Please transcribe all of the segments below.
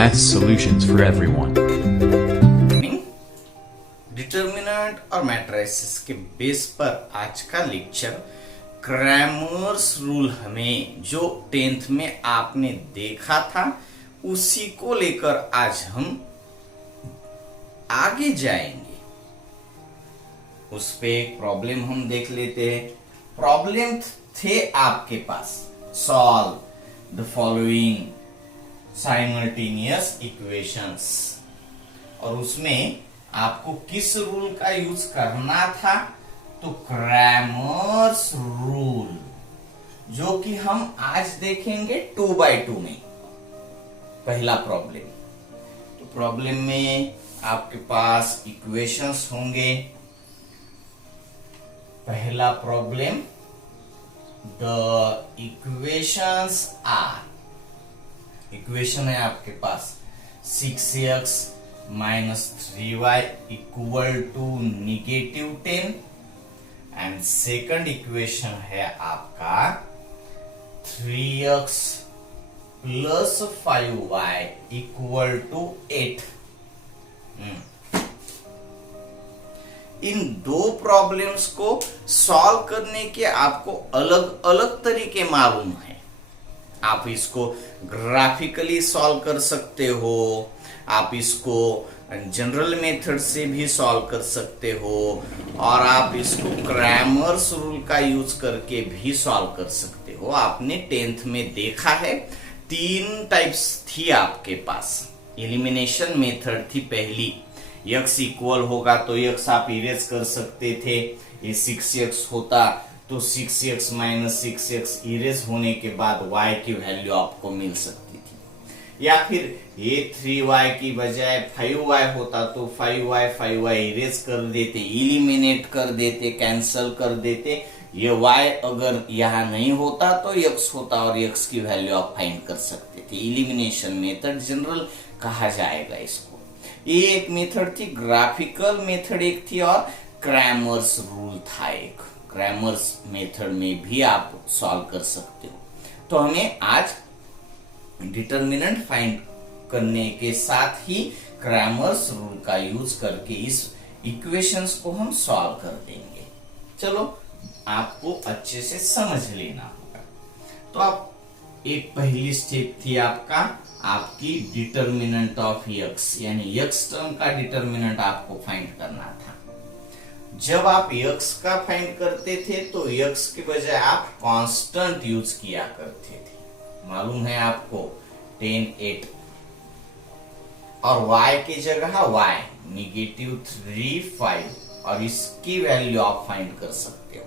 Math solutions for everyone. Determinant और matrices के base पर आज का लेक्चर क्रैमर्स रूल हमें जो 10th में आपने देखा था उसी को लेकर आज हम आगे जाएंगे। उस पे एक प्रॉब्लम हम देख लेते हैं। प्रॉब्लम थे आपके पास, solve the following simultaneous equations, और उसमें आपको किस रूल का यूज करना था? तो क्रैमर्स रूल, जो कि हम आज देखेंगे 2x2 में। पहला प्रॉब्लम, तो प्रॉब्लम में आपके पास इक्वेशंस होंगे। पहला problem, the equations are, equation है आपके पास 6x minus 3y equal to -10, and second equation है आपका 3x plus 5y equal to 8। इन दो प्रॉब्लम्स को सॉल्व करने के आपको अलग अलग तरीके मालूम है। आप इसको ग्राफिकली सॉल्व कर सकते हो, आप इसको जनरल मेथड से भी सॉल्व कर सकते हो, और आप इसको क्रैमर्स रूल का यूज करके भी सॉल्व कर सकते हो। आपने 10th में देखा है, 3 टाइप्स थी आपके पास। एलिमिनेशन मेथड थी पहली, x इक्वल होगा तो x आप इरेज कर सकते थे। ये 6x होता तो 6x माइनस 6x इरेज होने के बाद y की वैल्यू आपको मिल सकती थी, या फिर ये 3y की बजाय 5y होता तो 5y इरेज कर देते, इलिमिनेट कर देते, कैंसल कर देते। ये y अगर यहाँ नहीं होता तो x होता और x की वैल्यू आप फाइंड कर सकते थे। इलिमिनेशन मेथड जनरल कहा जाएगा इसको। ये एक मेथड थी, ग्राफिकल मेथड एक थी, और क्रैमर्स रूल था एक। क्रैमर्स मेथड में भी आप सॉल्व कर सकते हो। तो हमें आज डिटर्मिनेंट फाइंड करने के साथ ही क्रैमर्स रूल का यूज करके इस इक्वेशंस को हम सॉल्व कर देंगे। चलो, आपको अच्छे से समझ लेना होगा। तो आप एक पहली स्टेप थी आपकी डिटर्मिनेंट ऑफ x, यानी x टर्म का डिटर्मिनेंट आपको फाइंड करना था। जब आप x का फाइंड करते थे तो x के बजाय आप कांस्टेंट यूज किया करते थे। मालूम है आपको 10, 8, और y की जगह y -3, 5, और इसकी वैल्यू आप फाइंड कर सकते हो।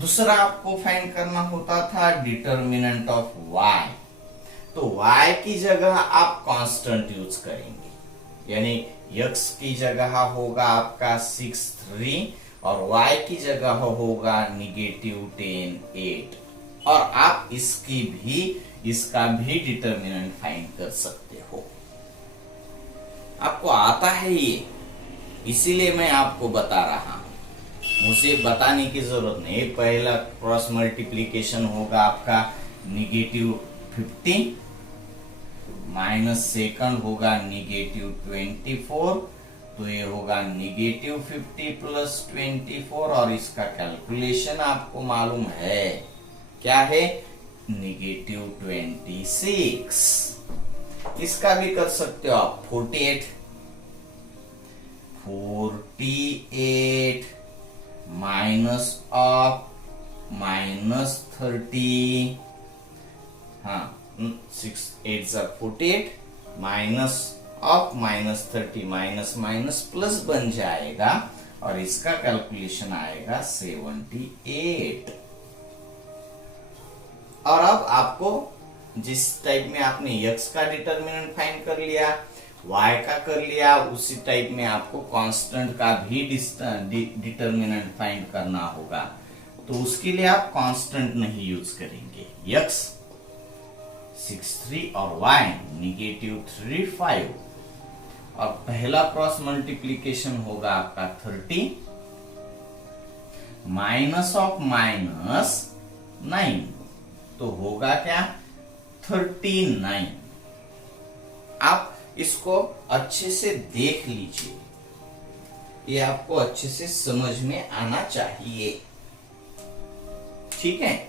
दूसरा आपको फाइंड करना होता था डिटर्मिनेंट ऑफ y, तो y की जगह आप कांस्टेंट यूज करेंगे, यानी x की जगह होगा आपका 6, 3, और y की जगह होगा -10, 8, और आप इसका भी डिटर्मिनेंट फाइंड कर सकते हो। आपको आता है ये, इसीलिए मैं आपको बता रहा हूं, मुझे बताने की जरूरत नहीं। पहला क्रॉस मल्टीप्लीकेशन होगा आपका -50, माइनस सेकंड होगा -24, तो ये होगा -50 प्लस 24, और इसका कैलकुलेशन आपको मालूम है क्या है, -26। इसका भी कर सकते हो आप, 48 माइनस ऑफ -30, हाँ 6 8 48, माइनस ऑफ -30, माइनस प्लस बन जाएगा, और इसका कैलकुलेशन आएगा 78। और अब आपको जिस टाइप में आपने x का डिटर्मिनेंट फाइंड कर लिया, y का कर लिया, उसी टाइप में आपको कांस्टेंट का भी डिटर्मिनेंट फाइंड करना होगा। तो उसके लिए आप कांस्टेंट नहीं यूज करेंगे। x 6, 3 और y -3, 5, और पहला क्रॉस मल्टीप्लीकेशन होगा आपका 30 माइनस ऑफ -9, तो होगा क्या 39, आप इसको अच्छे से देख लीजिए, ये आपको अच्छे से समझ में आना चाहिए। ठीक है,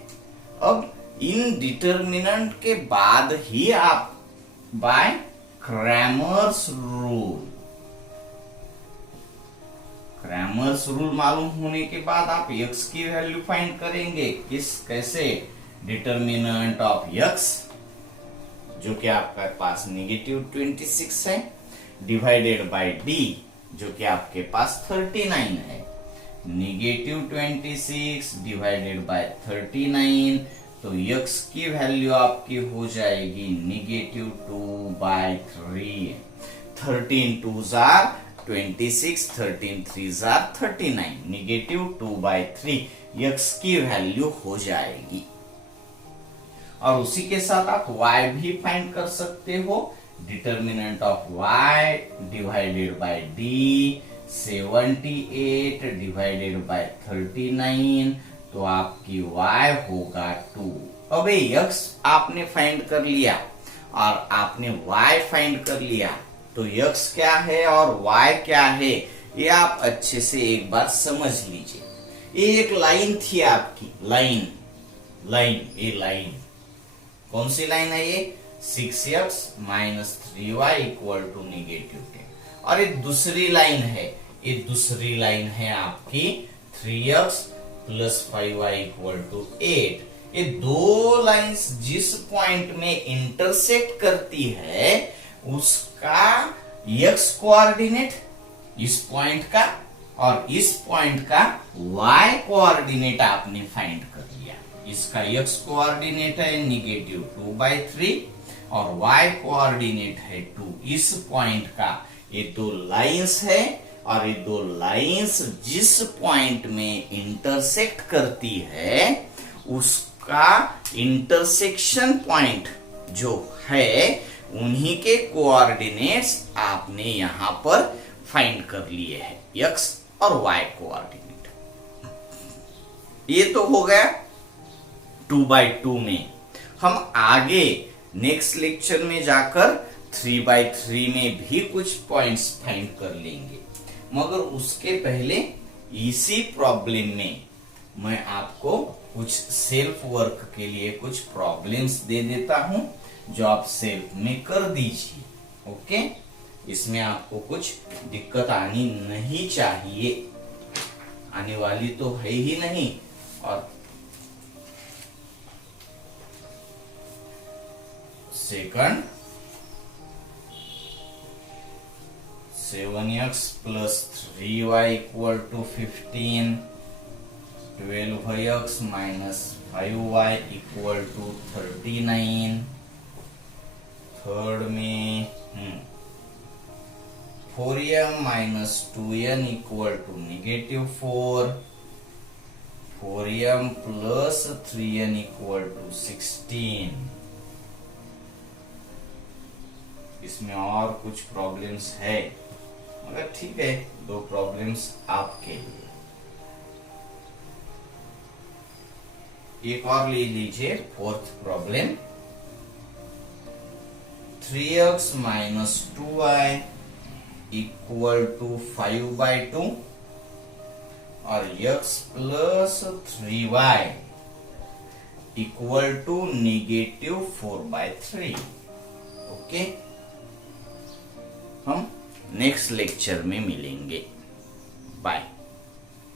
अब इनडिटरमिनेंट के बाद ही आप बाय क्रैमर्स रूल मालूम होने के बाद आप x की वैल्यू फाइंड करेंगे। कैसे? डिटरमिनेंट ऑफ x जो कि आपके पास -26 है, डिवाइडेड बाय d जो कि आपके पास 39 है। -26 डिवाइडेड बाय 39, तो x की वैल्यू आपकी हो जाएगी -2/3। 13 2s are 26, 13 3s are 39, -2/3 x की वैल्यू हो जाएगी। और उसी के साथ आप y भी फाइंड कर सकते हो। Determinant of y divided by d, 78 divided by 39, तो आपकी y होगा 2। अब x आपने फाइंड कर लिया और आपने y फाइंड कर लिया, तो x क्या है और y क्या है ये आप अच्छे से एक बार समझ लीजिए। ये एक लाइन थी आपकी, लाइन कौन सी लाइन है ये? 6x - 3y = -10। और ये दूसरी लाइन है, आपकी 3x + 5y = 8। ये दो लाइंस जिस पॉइंट में इंटरसेक्ट करती है उसका x कोऑर्डिनेट इस पॉइंट का और इस पॉइंट का y कोऑर्डिनेट आपने फाइंड कर लिया। इसका x कोऑर्डिनेट है -2/3 और y कोऑर्डिनेट है 2। इस पॉइंट का ये दो लाइंस है और ये दो लाइंस जिस पॉइंट में इंटरसेक्ट करती है उसका इंटरसेक्शन पॉइंट जो है उन्हीं के कोऑर्डिनेट्स आपने यहां पर फाइंड कर लिए हैं, x और y कोऑर्डिनेट। ये तो हो गया 2/2 में। हम आगे नेक्स्ट लेक्चर में जाकर 3/3 में भी कुछ पॉइंट्स फाइंड कर लेंगे, मगर उसके पहले इसी प्रॉब्लम में मैं आपको कुछ सेल्फ वर्क के लिए कुछ प्रॉब्लम्स दे देता हूं जो आप सेल्फ में कर दीजिए। ओके, इसमें आपको कुछ दिक्कत आनी नहीं चाहिए, आने वाली तो है ही नहीं। और second, 7x + 3y = 15, 12x - 5y = 39। Third में 4m - 2n = -4, 4m + 3n = 16। इसमें और कुछ प्रॉब्लम्स है, मगर ठीक है, दो प्रॉब्लम्स आपके लिए। एक और ले लीजिए, फोर्थ प्रॉब्लम, 3x - 2y = 5/2 और x + 3y = -4/3। ओके, हम नेक्स्ट लेक्चर में मिलेंगे। बाय।